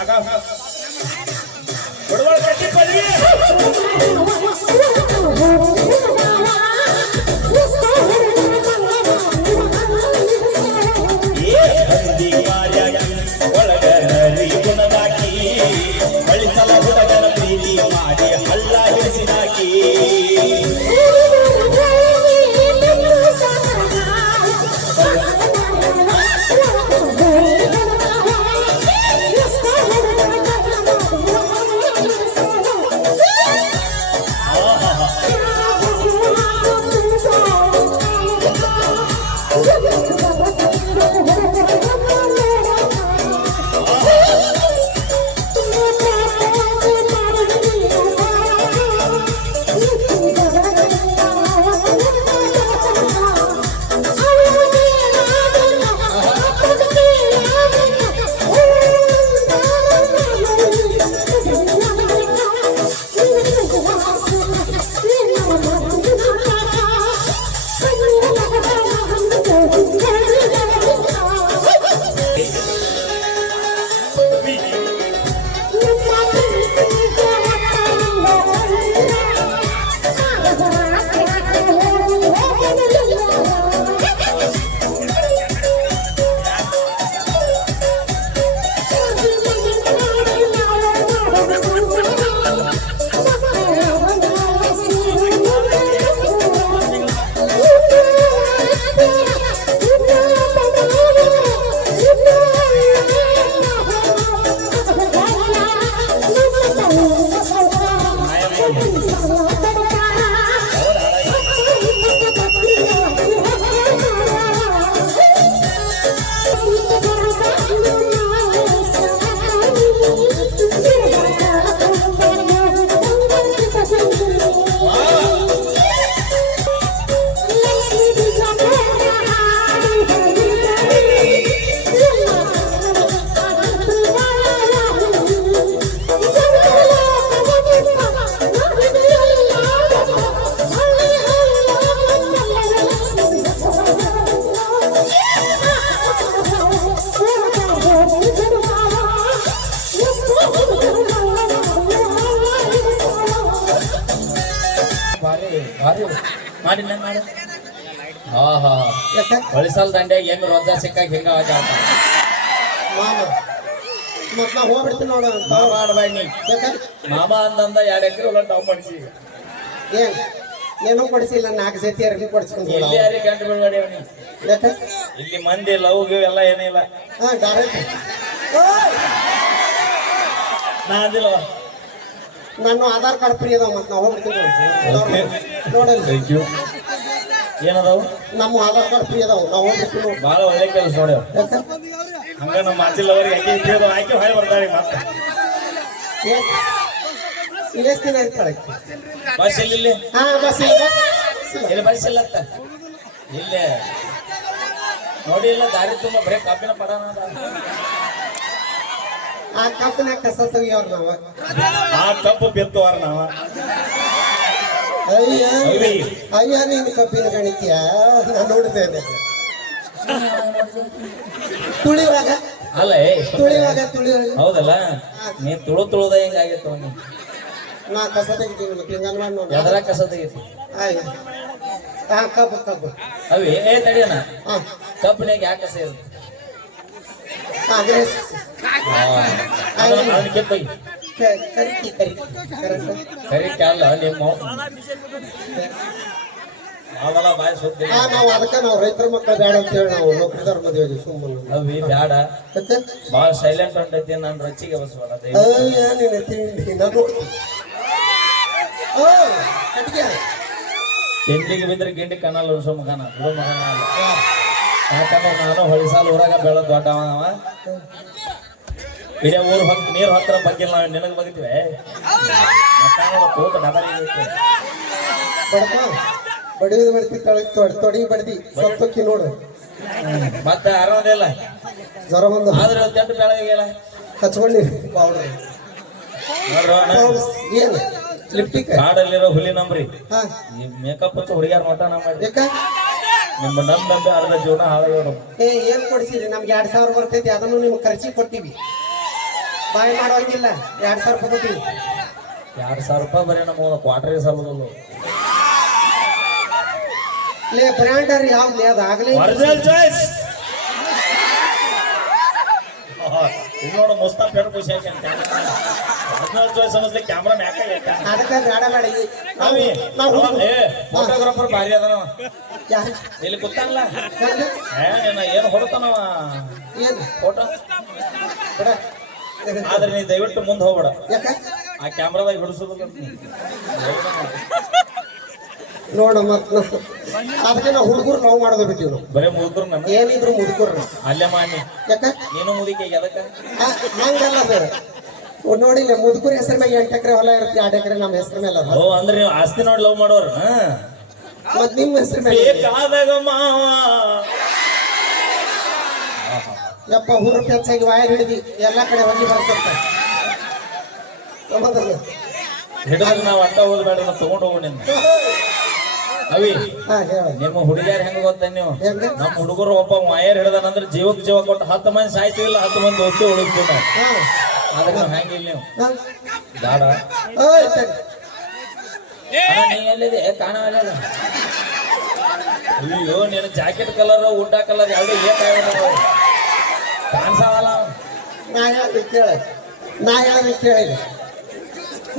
ಆಗ ಮಾಡಿ ನಾನು ಮಾಡಿ ಹಾ ಹಾ ಯಾಕ ಹೊಳಿಸಲ್ ದಂಡ್ಯಾಗ ಏನ್ ರೋಜಾ ಸಿಕ್ಕಾಗ ಹಿಂಗ ಹೋಗ್ಬಿಡ್ತೀನಿ ನೋಡ ನೀ. ಮಾಮ ಅಂದಂದ ಎರಡು ಎಕರೆ ಹೊಲ ಡೌನ್ ಮಾಡಿಸಿ ಏನ್? ಏನೂ ಕೊಡಿಸಿಲ್ಲ ನಾಲ್ಕು ಸತಿ ಅರ್ಬಿ ಕೊಡಿಸ್ಕೊಂಡು ಇಲ್ಲಿ ಯಾರಿಗೆ ಗಂಟು ಬೀಳ್ಬೇಡಿ ಅವ್ನಿಗೆ. ಯಾಕ? ಇಲ್ಲಿ ಮಂದಿ ಲವ್ ಗಿವ್ ಎಲ್ಲ ಏನಿಲ್ಲ ಹಾ ಡೈರೆಕ್ಟ್ ನಾ ಅಂದಿಲ್ಲ. ನನ್ನ ಆಧಾರ್ ಕಾರ್ಡ್ ಫ್ರೀ ಅದಾವ ಮತ್ತೆ ನಾವು ಹೋಗ್ಬಿಡ್ತೀನಿ ನೋಡಿ ನೋಡಲ್ಲ. ಥ್ಯಾಂಕ್ ಯು ಏನದಾವು? ನಮ್ಮ ಆಧಾರ್ ಕಾರ್ಡ್ ಫ್ರೀ ಅದಾವ ನಾವು ಹೋಗ್ಬಿಡ್ತೀನಿ ಬಹಳ ಭಾಳ ಒಳ್ಳೆ ಕೆಲಸ ನೋಡ್ಯಾವ. ಹಂಗ ನಮ್ಮ ಮಾತಿಲ್ಲ ಅವ್ರಿಗೆ ಯಾಕೆ ಇಟ್ಟಿರೋದು ಆಕೆ ಹೊಳೆ ಬರ್ತಾರೆ ಮತ್ತೆ. ಇಲ್ಲೇಸ್ ದಿನ ಇರ್ತಾಳೆ? ಬಸ್ ಇಲ್ಲಿ ಇಲ್ಲಿ? ಹಾ ಬಸ್ ಇಲ್ಲ, ಬಸ್ ಇಲ್ಲ. ಬಸ್ ಇಲ್ಲ ಅಂತ ಇಲ್ಲೇ. ನೋಡಿ ಇಲ್ಲ ದಾರಿ ತುಂಬ ಬರೀ ಕಾಪಿನ ಪಡನ ಆ ಕಪ್ಪನ ಕಸ ತೆಗಿಯೋರ್ ನಾವ. ಆ ಕಪ್ಪು ಬಿತ್ತುವಾರ ನಾವ. ಅಯ್ಯ ಅಯ್ಯ. ನಿನ್ ನೀನು ಕಬ್ಬಿನ ಗಣಿತೀಯ? ನಾ ನೋಡ್ತೇನೆ ತುಳಿವಾಗ? ಅಲ್ಲ ತುಳಿವಾಗ ತುಳಿವಾಗ ಹೌದಲ್ಲ? ನೀ ತುಳು ತುಳುದ ಹೆಂಗಾಗಿತ್ತು ನೀ ನಾ ಕಸ ತೆಗಿತೀನಿ ಮತ್ತೆ ಹಿಂಗನ್ ಮಾಡಿ ನೋಡಿ. ಎದರ ಕಸ ತೆಗಿತಿ? ಆಯ್ತು ಹಾ ಕಬ್ಬು ಕಬ್ಬು. ಅವಿ ಏ ತಡಿಯಣ ಕಬ್ಬಿನಾಗ ಯಾಕೆ ಕಸ ಇರುತ್ತೆ ಅದೇ ಕರಿತಿ ಕ್ಯಾಲ ನಿಮ್ಮ ಅವೆಲ್ಲ ಬಾಯಿ ಸುದ್ದಿ. ಹಾ ನಾವು ಅದಕ್ಕೆ ನಾವು ರೈತರ ಮಕ್ಕಳು ಬೇಡ ಅಂತ ಹೇಳಿ ನಾವು ನೌಕರಿದಾರ ಮದುವೆಗೆ ಸುಮ್ಮನೆ. ಅವಿ ಬ್ಯಾಡ. ಮತ್ತೆ? ಭಾಳ ಸೈಲೆಂಟ್ ಹೊಂಟೈತಿ ನಾನು ರಚ್ಚಿಗೆ ಬಸಬೇಡ ನೀನು ತಿಂಡಿ ನಾನು ತಿಂಡಿಗೆ ಬಿದ್ರೆ ಗಿಂಡಿ ಕಣಲ್ಲ ಸುಮ್ಮ ಕಣ ಬಿಡು ಮಗನ. ಅಲ್ಲ. ಯಾಕಂದ್ರೆ ನಾನು ಹೊಳಿಸಾಲ ಊರಾಗ ಬೆಳ ದೊಡ್ಡವ ಅವ. ಇಡೀ ಊರ್ ಹೊತ್ತು ನೀರು ಹತ್ರ ಬಗ್ಗೆ ನಾವು ನಿನಗೆ ಬಗ್ತೀವಿ ತೂತ ಡಬರಿ. ಬಡಕ ಬಡಿದು ಬಡ್ತಿ ತೊಡ್ ಬಡ್ದಿ ಸತ್ತಕ್ಕಿ ನೋಡು. ಮತ್ತೆ ಆರಾಮದಿಲ್ಲ ಜ್ವರ ಬಂದು. ಆದ್ರೆ ತೆಂಟು ಬೆಳಗಿಲ್ಲ ಹಚ್ಕೊಂಡಿ ಪೌಡರ್ ಏನು? ಲಿಪ್ಟಿಕ್ ಕಾಡಲ್ಲಿರೋ ಹುಲಿ ನಂಬ್ರಿ. ಹಾ. ಮೇಕಪ್ ಹಚ್ಚಿ ಹುಡುಗಿಯಾರ ಮಠ ಯಾಕ? ನಿಮ್ಮ ನಮ್ ನಂಬಿ ಅರ್ಧ ಜೀವನ ಹಾಳಾಗೋದು ಏ ಏನ್ ಕೊಡಿಸಿರಿ ನಮ್ಗೆ ಎರಡ್ ಸಾವಿರ ಬರ್ತೈತಿ ಅದನ್ನು ನಿಮ್ಗೆ ಖರ್ಚಿಗೆ ಕೊಟ್ಟಿವಿ. ಬಾಯ್ ಮಾಡೋಂಗಿಲ್ಲ ಎರಡ್ ಸಾವಿರ ರೂಪಾಯಿ ಕೊಟ್ಟಿ ಎರಡ್ ಸಾವಿರ ರೂಪಾಯಿ ಬರೀ ನಮ್ಮ ಕ್ವಾರ್ಟರ್ ಸಾಲದಲ್ಲ. ಲೇ ಬ್ರ್ಯಾಂಡರ್ ಯಾವ್ದು ಅದು ಆಗ್ಲಿ ಒರಿಜಿನಲ್ ಚಾಯ್ಸ್ ನೋಡು ಮುಸ್ತಾಫ್ ಎರಡು ಖುಷಿ ಆಯ್ತು ಹದಿನಾಲ್ಕು ಚಾಯ್ಸ್ ಅನ್ನಿಸ್ಲಿ ಕ್ಯಾಮ್ರಾ ಮ್ಯಾಕ ಅದಕ್ಕೆ ಬೇಡ ಬೇಡ ನಾವು ಫೋಟೋಗ್ರಾಫರ್ ಭಾರಿ ಅದನವ? ಇಲ್ಲಿ ಗೊತ್ತಾಗಲ್ಲ ಏನು ಹೊರತನವ ಏನು? ಫೋಟೋ. ಆದ್ರೆ ನೀ ದಯವಿಟ್ಟು ಮುಂದೆ ಹೋಗ್ಬೇಡ. ಯಾಕ? ಆ ಕ್ಯಾಮ್ರಾದಾಗ ಹಿಡಿಸೋದಿಲ್ಲ ನೋಡು ಮತ್ ಅದಕ್ಕೆ ನಾವು ಹುಡುಗರು ಲವ್ ಮಾಡೋದು ಬಿಟ್ಟಿವ್ರು ನಾವು ಬರೇ ಮುದುಕರು ನನ್ನ. ಏನಿದ್ರು ಮುದುಕರು. ಅಲ್ಲೇ ಮಾಡಿ ಯಾಕ? ನೀನು ಮುದುಕಿ ಅದಕ್ಕೆ? ಹಂಗಲ್ಲ ಸರ್. ನೋಡಿ ಮುದುಕರ ಹೆಸರು ಮೇಲೆ ಎಂಟು ಎಕರೆ ಹೊಲ ಇರುತ್ತೆ ಎರಡು ಎಕರೆ ನಮ್ಮ ಹೆಸರು ಮೇಲೆ ಅದ. ಓ ಅಂದ್ರೆ ನೀವು ಆಸ್ತಿ ನೋಡಿ ಲವ್ ಮಾಡೋರು ಮತ್ತೆ ಮತ್ ನಿಮ್ಮ ಹೆಸರು ಮೇಲೆ ಇದೆ. ಬೇಕಾದಾಗ ಮಾವ. ಯಪ್ಪ ಹುರು ಹೆಚ್ಚಾಗಿ ವಾಯರ್ ಹಿಡಿದಿ ಎಲ್ಲಾ ಕಡೆ ಹೋಗಿ ಬರ್ತಾರೆ? ಹಿಡಿದ್ರೆ ನಾವು ಅಟ್ಟ ಹೋಗ್ಬೇಡ ನಾವು ತಗೊಂಡು ಹೋಗೋಣ ಅವಿ ನಿಮ್ಮ ಹುಡುಗಿಯರ್ ಹೆಂಗ ಗೊತ್ತ ನೀವು? ನಮ್ಮ ಹುಡುಗರು ಒಬ್ಬ ಮಾಯರ್ ಹಿಡ್ದಾನಂದ್ರ ಜೀವಕ್ಕೆ ಜೀವ ಕೊಟ್ಟು ಹತ್ತು ಮಂದಿ ಸಾಯ್ತೀವಿಲ್ಲ ಹತ್ತು ಮಂದಿ ಒತ್ತಿ ಉಳಿಸ್ತೀವಿ ನಾವು ಅದಕ್ಕೆ ನಾವು ಹೆಂಗಿಲ್ಲ ನೀವು? ದಾಡ. ನೀ ಎಲ್ಲಿದೆ ಕಾಣವಲ್ಲ ಅಯ್ಯೋ ನಿನ್ನ ಜಾಕೆಟ್ ಕಲರ್ ಉಡ್ಡ ಕಲರ್ ಎರಡು ಏಕಾಗ ಕಾಣಿಸವಲ್ಲ ನಾ ಯಾವ್ದು ಕೇಳಿ ನಾ ಯಾವ್ದು ಕೇಳಿದೆ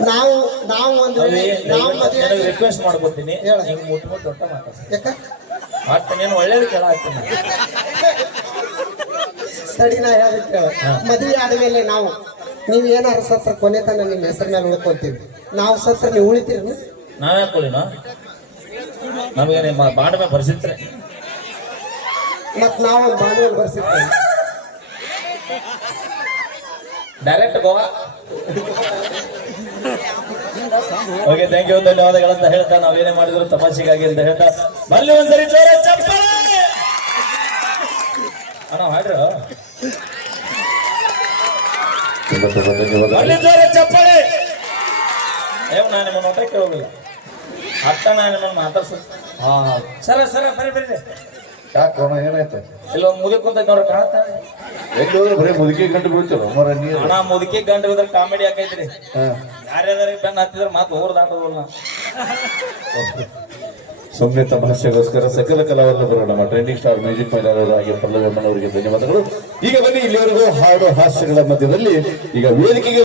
ನಾವು ನಾವು ಒಂದು ನಾವು ಮದುವೆ ರಿಕ್ವೆಸ್ಟ್ ಮಾಡ್ಕೊತೀನಿ ನೀವು ಹಿಂಗ್ ಮುಟ್ಟು ಮುಟ್ಟು ದೊಡ್ಡ ಮಾತಾಡ್ತೀನಿ ಯಾಕ? ಮತ್ತೆ ನೀನು ಒಳ್ಳೇದು ಕೇಳ ಆಗ್ತೀನಿ. ಸರಿ ನಾ ಹೇಳ್ದೆ ಕೇಳ. ಮದುವೆ ಆದ್ಮೇಲೆ ನಾವು ನೀವು ಏನಾರು ಸತ್ರ ಕೊನೆ ತನ ನಿಮ್ಮ ಹೆಸರು ಮೇಲೆ ಉಳ್ಕೊಂತೀವಿ. ನಾವು ಸತ್ರ ನೀವು ಉಳಿತೀರಿ ನಾವೇ ಹಾಕೊಳ್ಳಿನ ನಮಗೆ ನಿಮ್ಮ ಬಾಂಡ ಮೇಲೆ ಬರ್ಸಿದ್ರೆ. ಮತ್ ನಾವು ಬಾಂಧವ್ಯ ಬರ್ಸಿರ್ತೇವೆ. Direct Goa? Okay thank you ಅಂತ ಹೇಳ್ತಾ ನಾವೇನೇ ಮಾಡಿದ್ರು ತಮಾಷೆಗಾಗಿ ಅಂತ ಹೇಳ್ತಾ ಮಲ್ಲಿ ಒಂದ್ಸರಿ ಜೋರ ಚಪ್ಪಳೆ ಅಣ್ಣ ಜೋರ ಚಪ್ಪಳೆ ಏವ್ ನಾನು ನಿಮ್ಮ ನೋಟಕ್ಕೆ ಹೋಗಿಲ್ಲ ಅತ್ತ ನಾನು ನಿಮ್ಮನ್ನು ಮಾತಾಡ್ಸ ಹಾ ಸರ ಸರ ಬರೀ ಬರ್ರಿ. ಯಾಕೆ ಕೋಣ ಏನಾಯ್ತು? ಇಲ್ಲೊಂದು ಮುದುಕ್ ಕುಂತ ನೋಡ್ರಿ ಕಾಣ್ತಾನೆ ಎಲ್ಲಿ ಹೋದ್ರೆ? ಬರೀ ಮುದುಕಿ ಗಂಟು ಬೀಳ್ತಾರ ಮರ ನೀರು. ಅಣ್ಣ ಮುದುಕಿ ಗಂಡು ಇದ್ರ ಕಾಮಿಡಿ ಹಾಕೈತ್ರಿ. ಯಾರ್ಯಾರ ಬೆನ್ನ ಹತ್ತಿದ್ರೆ ಮಾತು ಹೋರ್ ದಾಟೋದಲ್ಲ ಸುಮ್ಮನೆ ತಮಾಷೆಗೋಸ್ಕರ ಸಕಲ ಕಲಾವಲ್ಲಭರು ನಮ್ಮ ಟ್ರೆಂಡಿಂಗ್ ಸ್ಟಾರ್ ಮ್ಯೂಸಿಕ್ ಮೈದಾನವರು ಹಾಗೆ ಪಲ್ಲವಮ್ಮನವರಿಗೆ ಧನ್ಯವಾದಗಳು. ಈಗ ಬನ್ನಿ ಇಲ್ಲಿವರೆಗೂ ಹಾಡು ಹಾಸ್ಯಗಳ ಮಧ್ಯದಲ್ಲಿ. ಈಗ ವೇದಿಕೆಗೆ